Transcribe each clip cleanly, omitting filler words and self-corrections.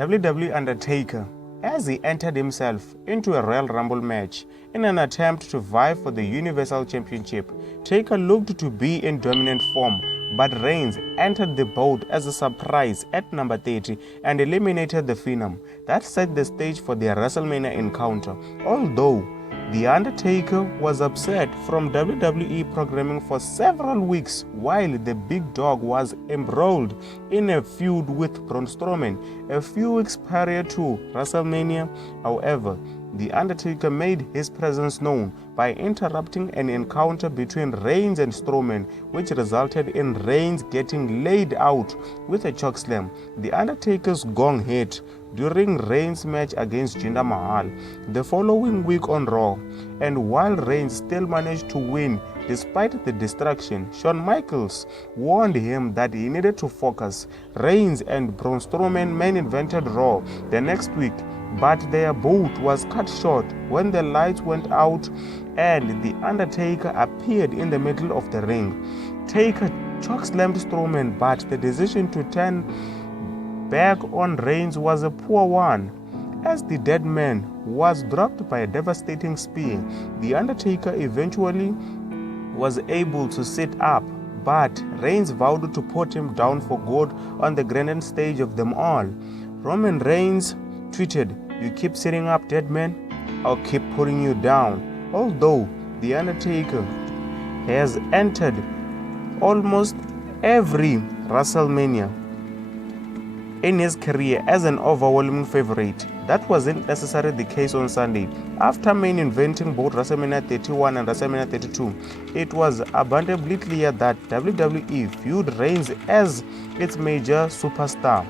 WWE Undertaker, as he entered himself into a Royal Rumble match in an attempt to vie for the Universal Championship. Taker looked to be in dominant form, but Reigns entered the bout as a surprise at number 30 and eliminated the Phenom. That set the stage for their WrestleMania encounter, although The Undertaker was absent from WWE programming for several weeks while the big dog was embroiled in a feud with Braun Strowman a few weeks prior to WrestleMania. However, The Undertaker made his presence known by interrupting an encounter between Reigns and Strowman, which resulted in Reigns getting laid out with a chokeslam. The Undertaker's gong hit during Reigns' match against Jinder Mahal the following week on Raw, and while Reigns still managed to win despite the distraction, Shawn Michaels warned him that he needed to focus. Reigns and Braun Strowman main-evented Raw the next week, but their bout was cut short when the lights went out and The Undertaker appeared in the middle of the ring. Taker chokeslammed Strowman, but the decision to turn back on Reigns was a poor one. As the dead man was dropped by a devastating spear, The Undertaker eventually was able to sit up, but Reigns vowed to put him down for good on the grandest stage of them all. Roman Reigns tweeted, "You keep sitting up, dead man, I'll keep putting you down." Although The Undertaker has entered almost every WrestleMania in his career as an overwhelming favorite, that wasn't necessarily the case on Sunday. After main eventing both WrestleMania 31 and WrestleMania 32, it was abundantly clear that WWE viewed Reigns as its major superstar,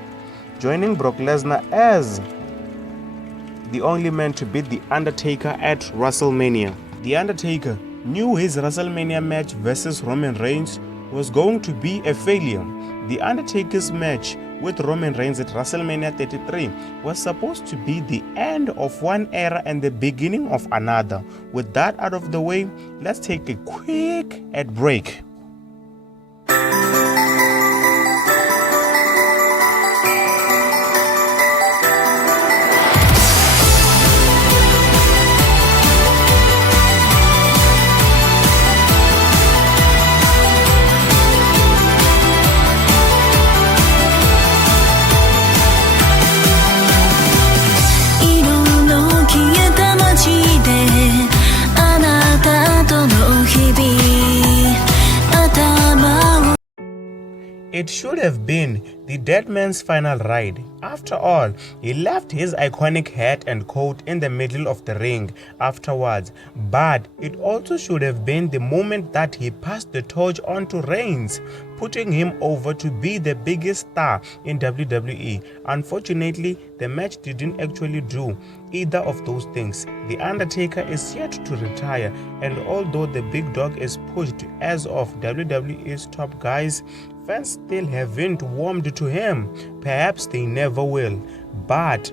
joining Brock Lesnar as the only man to beat The Undertaker at WrestleMania. The Undertaker knew his WrestleMania match versus Roman Reigns was going to be a failure. The Undertaker's match with Roman Reigns at WrestleMania 33 was supposed to be the end of one era and the beginning of another. With that out of the way, let's take a quick ad break. It should have been the dead man's final ride. After all, he left his iconic hat and coat in the middle of the ring afterwards, but it also should have been the moment that he passed the torch on to Reigns, putting him over to be the biggest star in WWE. Unfortunately, the match didn't actually do either of those things. The Undertaker is yet to retire, and although the big dog is pushed as of WWE's top guys, fans still haven't warmed to him. Perhaps they never will. But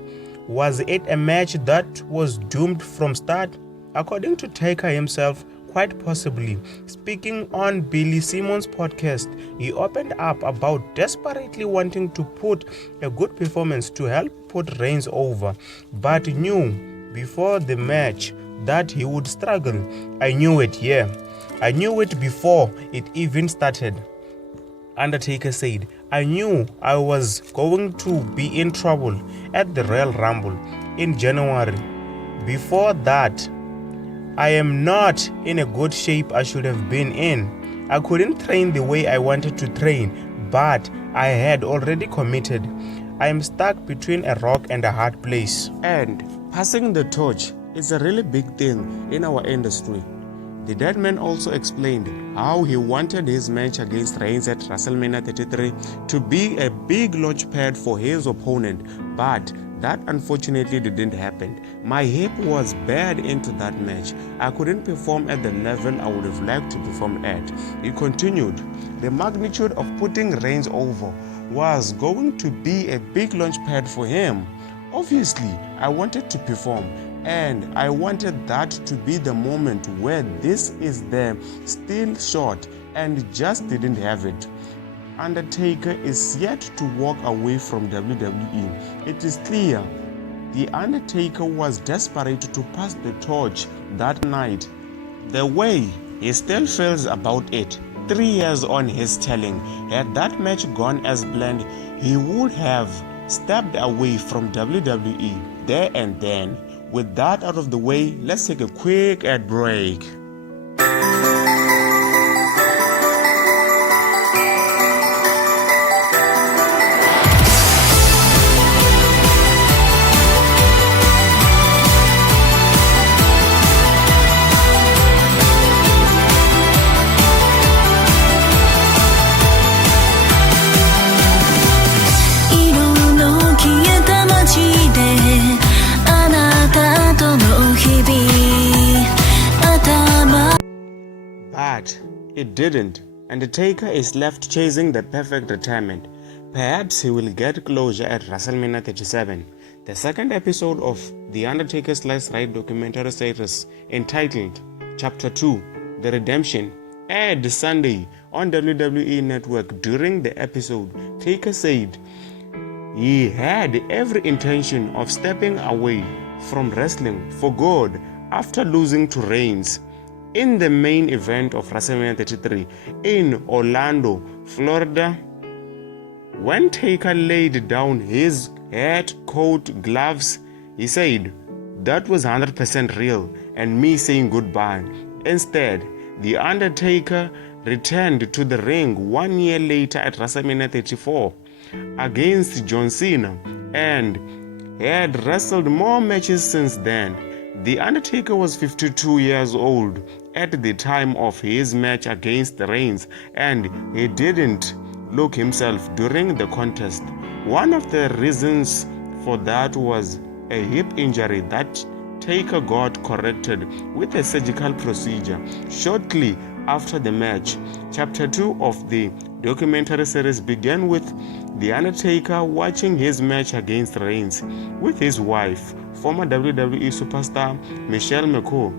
was it a match that was doomed from start? According to Taker himself, quite possibly. Speaking on Billy Simmons' podcast, he opened up about desperately wanting to put a good performance to help put Reigns over, but knew before the match that he would struggle. I knew it, yeah. I knew it before it even started. Undertaker said, "I knew I was going to be in trouble at the Royal Rumble in January. Before that, I am not in a good shape I should have been in. I couldn't train the way I wanted to train, but I had already committed. I am stuck between a rock and a hard place." And passing the torch is a really big thing in our industry. The dead man also explained how he wanted his match against Reigns at WrestleMania 33 to be a big launchpad for his opponent, but that unfortunately didn't happen. My hip was bad into that match. I couldn't perform at the level I would have liked to perform at. He continued, the magnitude of putting Reigns over was going to be a big launchpad for him. Obviously, I wanted to perform, and I wanted that to be the moment where this is the still shot and just didn't have it. Undertaker is yet to walk away from WWE. It is clear The Undertaker was desperate to pass the torch that night. The way he still feels about it, 3 years on his telling, had that match gone as planned, he would have stepped away from WWE there and then. With that out of the way, let's take a quick ad break. But it didn't. Undertaker is left chasing the perfect retirement. Perhaps he will get closure at WrestleMania 37, the second episode of the Undertaker's Last Ride documentary series entitled Chapter 2, The Redemption, aired Sunday on WWE Network. During the episode, Taker said he had every intention of stepping away from wrestling for good after losing to Reigns in the main event of WrestleMania 33 in Orlando, Florida. When Taker laid down his hat, coat, gloves, he said, "That was 100% real and me saying goodbye." Instead, The Undertaker returned to the ring 1 year later at WrestleMania 34 against John Cena and had wrestled more matches since then. The Undertaker was 52 years old at the time of his match against Reigns, and he didn't look himself during the contest. One of the reasons for that was a hip injury that Taker got corrected with a surgical procedure shortly after the match. Chapter 2 of the documentary series began with The Undertaker watching his match against Reigns with his wife, former WWE superstar Michelle McCool.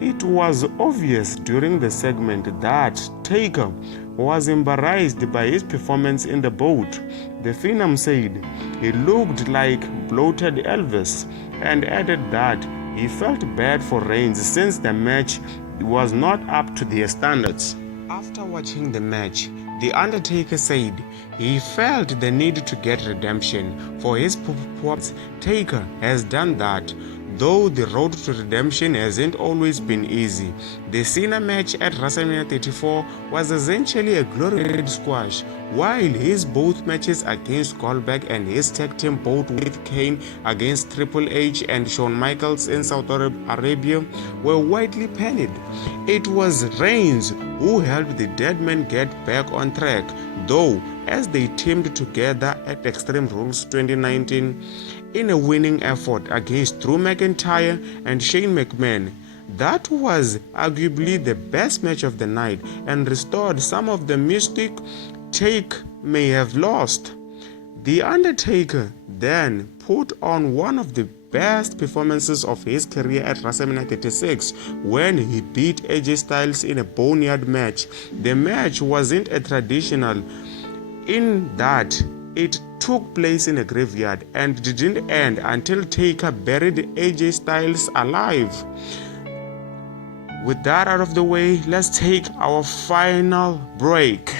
It was obvious during the segment that Taker was embarrassed by his performance in the boat. The Phenom said he looked like bloated Elvis and added that he felt bad for Reigns since the match was not up to their standards. After watching the match, The Undertaker said he felt the need to get redemption for his performance. Taker has done that, though the road to redemption hasn't always been easy. The Cena match at WrestleMania 34 was essentially a glorified squash, while his both matches against Goldberg and his tag team bout with Kane against Triple H and Shawn Michaels in Saudi Arabia were widely panned. It was Reigns who helped the Dead Men get back on track, though, as they teamed together at Extreme Rules 2019 in a winning effort against Drew McIntyre and Shane McMahon. That was arguably the best match of the night and restored some of the mystique Taker may have lost. The Undertaker then put on one of the best performances of his career at WrestleMania 36 when he beat AJ Styles in a boneyard match. The match wasn't a traditional in that it took place in a graveyard and didn't end until Taker buried AJ Styles alive. With that out of the way, let's take our final break.